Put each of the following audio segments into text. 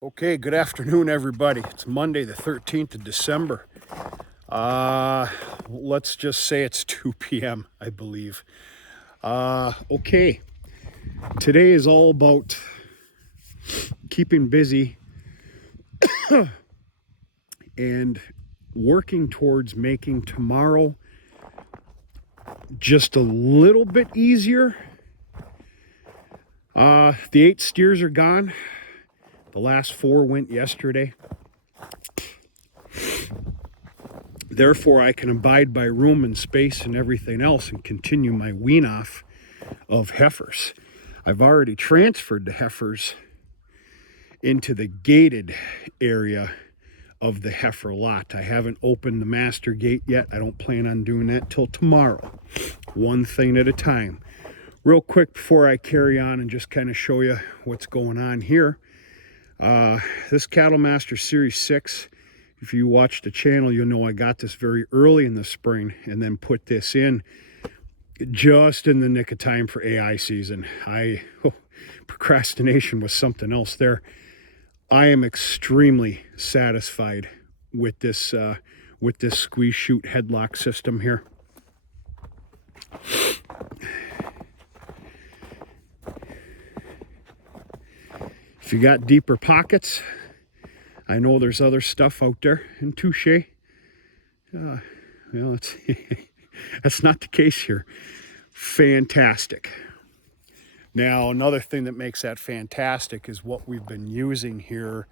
Okay, good afternoon, everybody. It's Monday, the 13th of December. Let's just say it's 2 p.m., I believe. Okay, today is all about keeping busy and working towards making tomorrow just a little bit easier. The 8 steers are gone. The last 4 went yesterday. Therefore, I can abide by room and space and everything else and continue my wean off of heifers. I've already transferred the heifers into the gated area of the heifer lot. I haven't opened the master gate yet. I don't plan on doing that till tomorrow. One thing at a time. Real quick before I carry on and just kind of show you what's going on here. This Cattle Master Series 6, if you watch the channel, you'll know I got this very early in the spring and then put this in just in the nick of time for AI season. Procrastination was something else there. I am extremely satisfied with this squeeze chute headlock system here. If you got deeper pockets, I know there's other stuff out there, and touche. Well, that's not the case here. Fantastic. Now, another thing that makes that fantastic is what we've been using here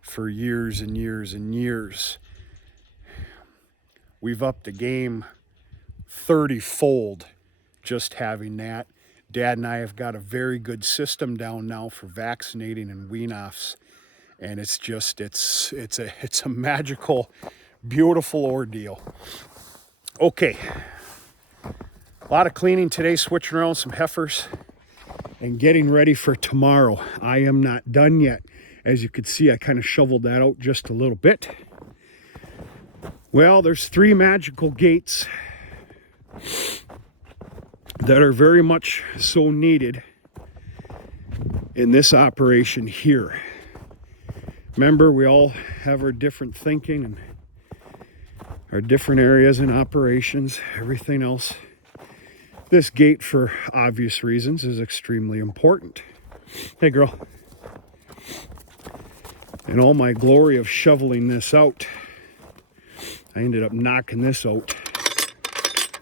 for years and years and years. We've upped the game 30-fold just having that. Dad and I have got a very good system down now for vaccinating and wean-offs. And it's a magical, beautiful ordeal. Okay, a lot of cleaning today, switching around some heifers and getting ready for tomorrow. I am not done yet. As you can see, I kind of shoveled that out just a little bit. Well, there's 3 magical gates that are very much so needed in this operation here. Remember, we all have our different thinking and our different areas and operations, everything else. This gate, for obvious reasons, is extremely important. Hey, girl. In all my glory of shoveling this out, I ended up knocking this out.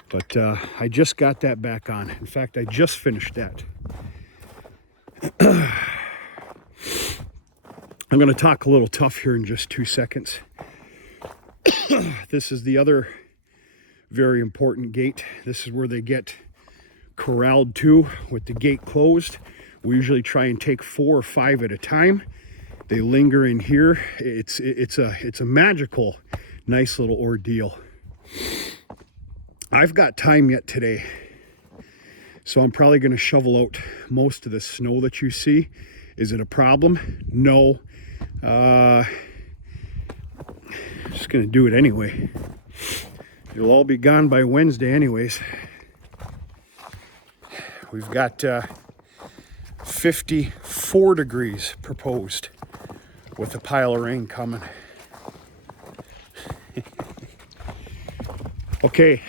But I just got that back on. In fact, I just finished that. I'm going to talk a little tough here in just 2 seconds. This is the other very important gate. This is where they get corralled to with the gate closed. We usually try and take 4 or 5 at a time. They linger in here. It's a magical, nice little ordeal. I've got time yet today, so I'm probably going to shovel out most of the snow that you see. Is it a problem? No. Just going to do it anyway. It'll all be gone by Wednesday anyways. We've got 54 degrees proposed with a pile of rain coming. Okay.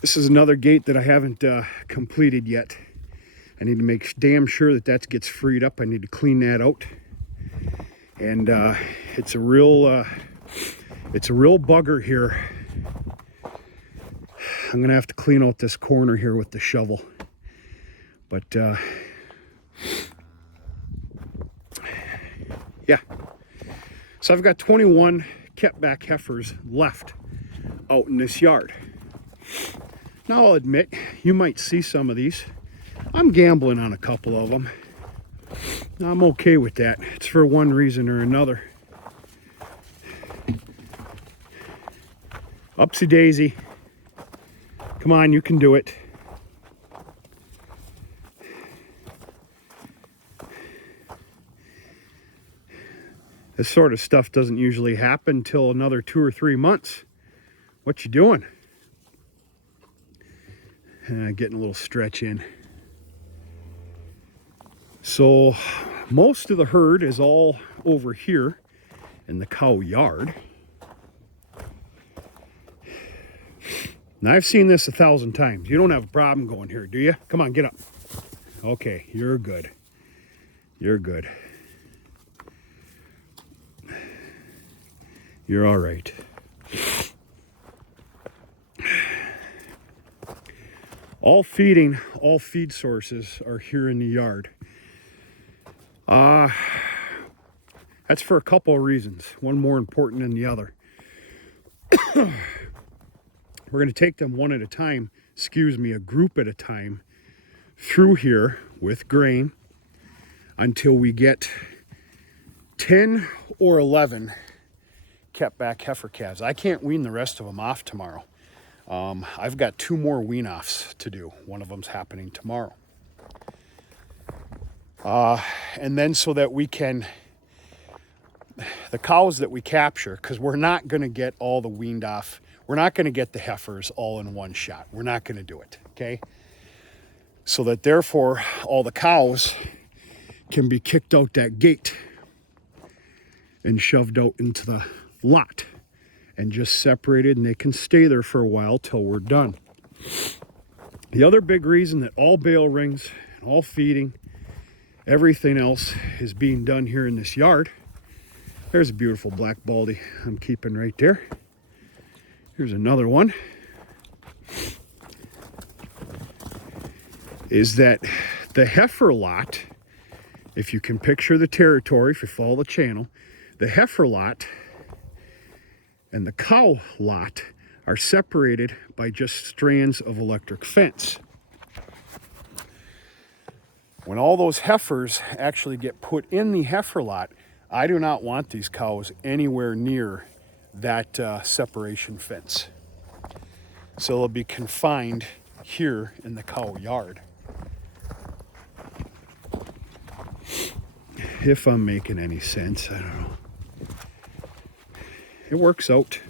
This is another gate that I haven't completed yet. I need to make damn sure that gets freed up. I need to clean that out. And it's a real bugger here. I'm gonna have to clean out this corner here with the shovel. But yeah. So I've got 21 kept back heifers left out in this yard. Now I'll admit, you might see some of these. I'm gambling on a couple of them. I'm okay with that. It's for one reason or another. Upsy daisy. Come on, you can do it. This sort of stuff doesn't usually happen till another 2 or 3 months. What you doing? Getting a little stretch in. So Most of the herd is all over here in the cow yard. Now, I've seen this 1,000 times. You don't have a problem going here, do you? Come on, get up. Okay, you're good. You're good. You're all right. All feeding, all feed sources are here in the yard. That's for a couple of reasons. One more important than the other. We're going to take them one at a time, a group at a time, through here with grain until we get 10 or 11 kept back heifer calves. I can't wean the rest of them off tomorrow. I've got 2 more wean-offs to do. One of them's happening tomorrow. And then so that we can, the cows that we capture, because we're not going to get all the weaned off, we're not going to get the heifers all in one shot. We're not going to do it, okay? So that therefore all the cows can be kicked out that gate and shoved out into the lot and just separated, and they can stay there for a while till we're done. The other big reason that all bale rings, all feeding, everything else is being done here in this yard. There's a beautiful black baldy I'm keeping right there. Here's another one. Is that the heifer lot, if you can picture the territory, if you follow the channel, the heifer lot and the cow lot are separated by just strands of electric fence. When all those heifers actually get put in the heifer lot, I do not want these cows anywhere near that separation fence. So they'll be confined here in the cow yard. If I'm making any sense, I don't know. It works out.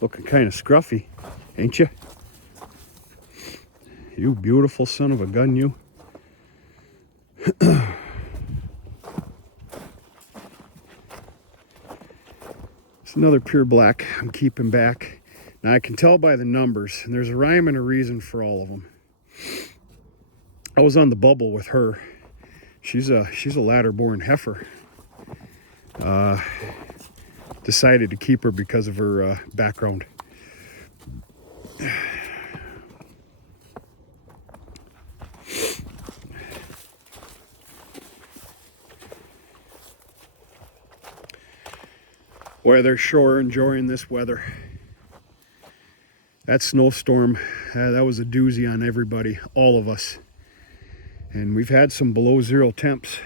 Looking kind of scruffy, ain't you? You beautiful son of a gun, you. It's another pure black I'm keeping back. Now I can tell by the numbers, and there's a rhyme and a reason for all of them. I was on the bubble with her. She's a ladder-born heifer. Decided to keep her because of her background. Boy, they're sure enjoying this weather. That snowstorm, that was a doozy on everybody, all of us. And we've had some below 0 temps.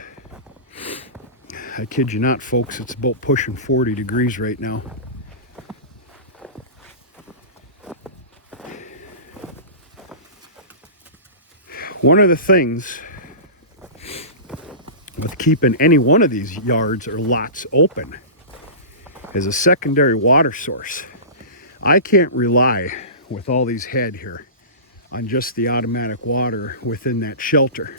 I kid you not, folks, it's about pushing 40 degrees right now. One of the things with keeping any one of these yards or lots open is a secondary water source. I can't rely with all these head here on just the automatic water within that shelter.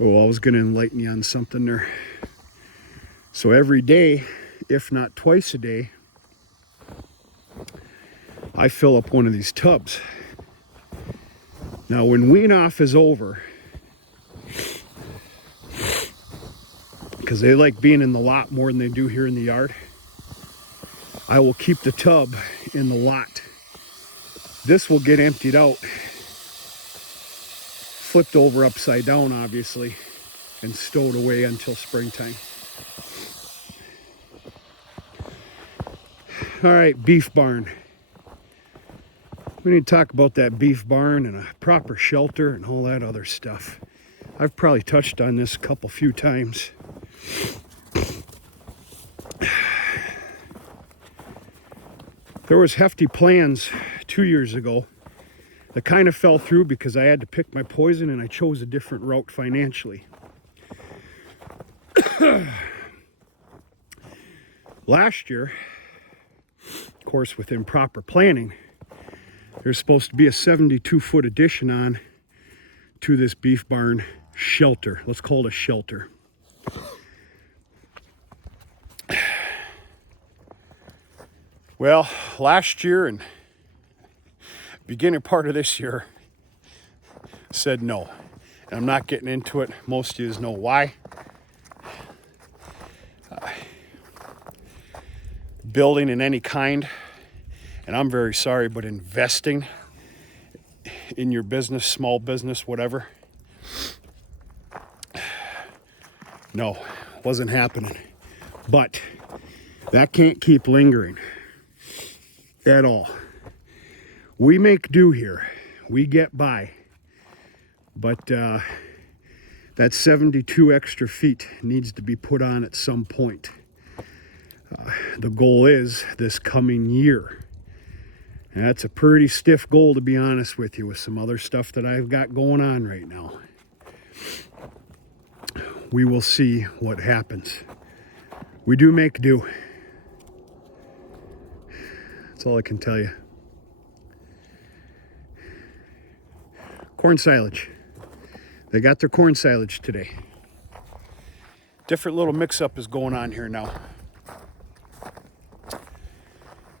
Oh, I was going to enlighten you on something there. So every day, if not twice a day, I fill up one of these tubs. Now when wean off is over, because they like being in the lot more than they do here in the yard, I will keep the tub in the lot. This will get emptied out, flipped over upside down obviously, and stowed away until springtime. All right, beef barn. We need to talk about that beef barn and a proper shelter and all that other stuff. I've probably touched on this a few times. There was hefty plans 2 years ago that kind of fell through because I had to pick my poison and I chose a different route financially. Last year, of course, with improper planning, there's supposed to be a 72-foot addition on to this beef barn shelter. Let's call it a shelter. Well, last year and beginning part of this year said no. And I'm not getting into it. Most of you know why. Building in any kind, and I'm very sorry, but investing in your business, small business, whatever, no, wasn't happening. But that can't keep lingering at all. We make do here. We get by. But that 72 extra feet needs to be put on at some point. The goal is this coming year. And that's a pretty stiff goal, to be honest with you, with some other stuff that I've got going on right now. We will see what happens. We do make do. That's all I can tell you. Corn silage. They got their corn silage today. Different little mix-up is going on here now.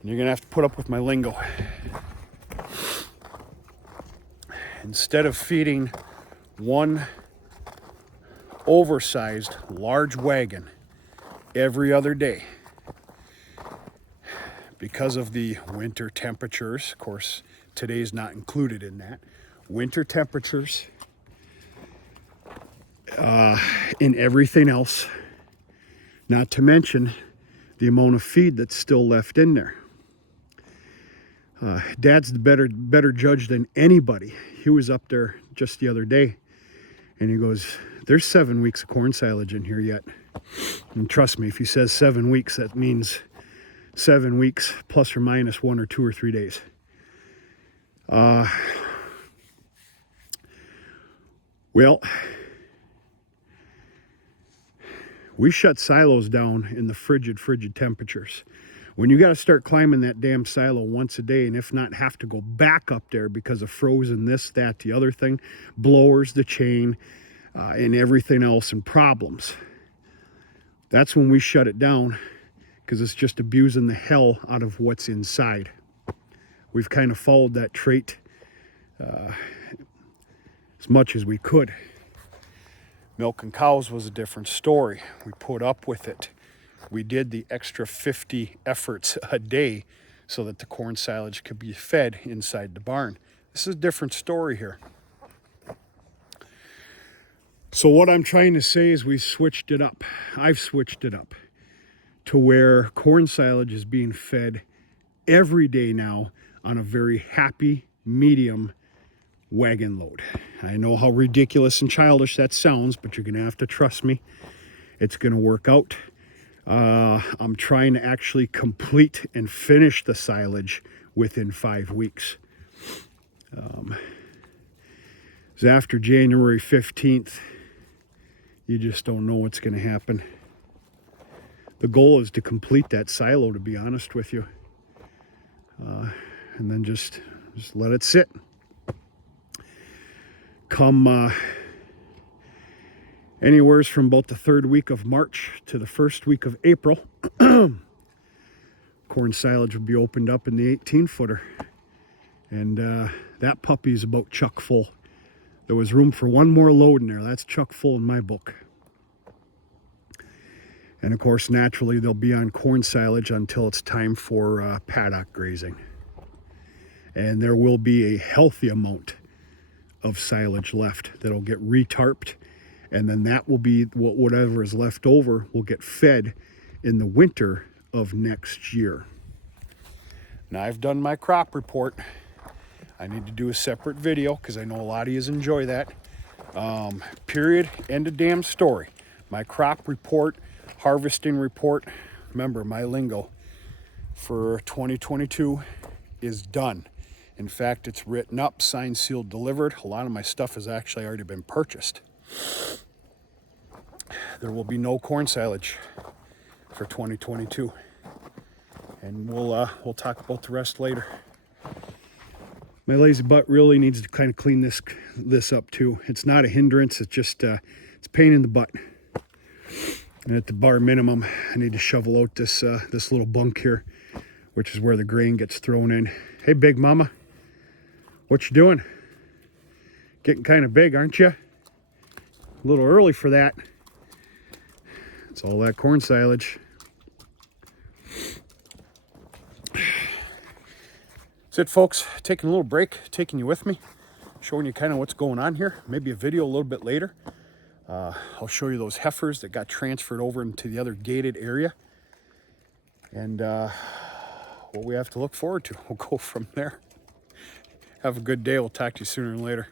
And you're gonna have to put up with my lingo. Instead of feeding one oversized large wagon every other day, because of the winter temperatures, of course, today's not included in that, winter temperatures, and everything else, not to mention the amount of feed that's still left in there. Dad's the better judge than anybody. He was up there just the other day, and he goes, there's 7 weeks of corn silage in here yet. And trust me, if he says 7 weeks, that means 7 weeks plus or minus 1 or 2 or 3 days. Well, we shut silos down in the frigid temperatures. When you got to start climbing that damn silo once a day, and if not, have to go back up there because of frozen this, that, the other thing, blowers, the chain, and everything else, and problems. That's when we shut it down, because it's just abusing the hell out of what's inside. We've kind of followed that trait as much as we could. Milking cows was a different story. We put up with it. We did the extra 50 efforts a day so that the corn silage could be fed inside the barn. This is a different story here. So what I'm trying to say is we've switched it up. I've switched it up to where corn silage is being fed every day now on a very happy medium wagon load. I know how ridiculous and childish that sounds, but you're going to have to trust me. It's going to work out. I'm trying to actually complete and finish the silage within 5 weeks. It's after January 15th. You just don't know what's going to happen. The goal is to complete that silo, to be honest with you. And then just let it sit. Come anywhere from about the 3rd week of March to the 1st week of April, corn silage will be opened up in the 18-footer. And that puppy is about chuck full. There was room for one more load in there. That's chuck full in my book. And of course, naturally, they'll be on corn silage until it's time for paddock grazing. And there will be a healthy amount of silage left that'll get retarped. And then that will be whatever is left over will get fed in the winter of next year. Now, I've done my crop report. I need to do a separate video because I know a lot of you enjoy that. Period. End of damn story. My crop report, harvesting report, remember my lingo, for 2022 is done. In fact, it's written up, signed, sealed, delivered. A lot of my stuff has actually already been purchased. There will be no corn silage for 2022. and we'll talk about the rest later. My lazy butt really needs to kind of clean this up too. It's not a hindrance. It's just it's a pain in the butt. And at the bare minimum, I need to shovel out this little bunk here, which is where the grain gets thrown in. Hey, Big Mama, what you doing? Getting kind of big, aren't you? A little early for that. It's all that corn silage. That's it, folks. Taking a little break, taking you with me, showing you kind of what's going on here. Maybe a video a little bit later. I'll show you those heifers that got transferred over into the other gated area. And what we have to look forward to. We'll go from there. Have a good day. We'll talk to you sooner than later.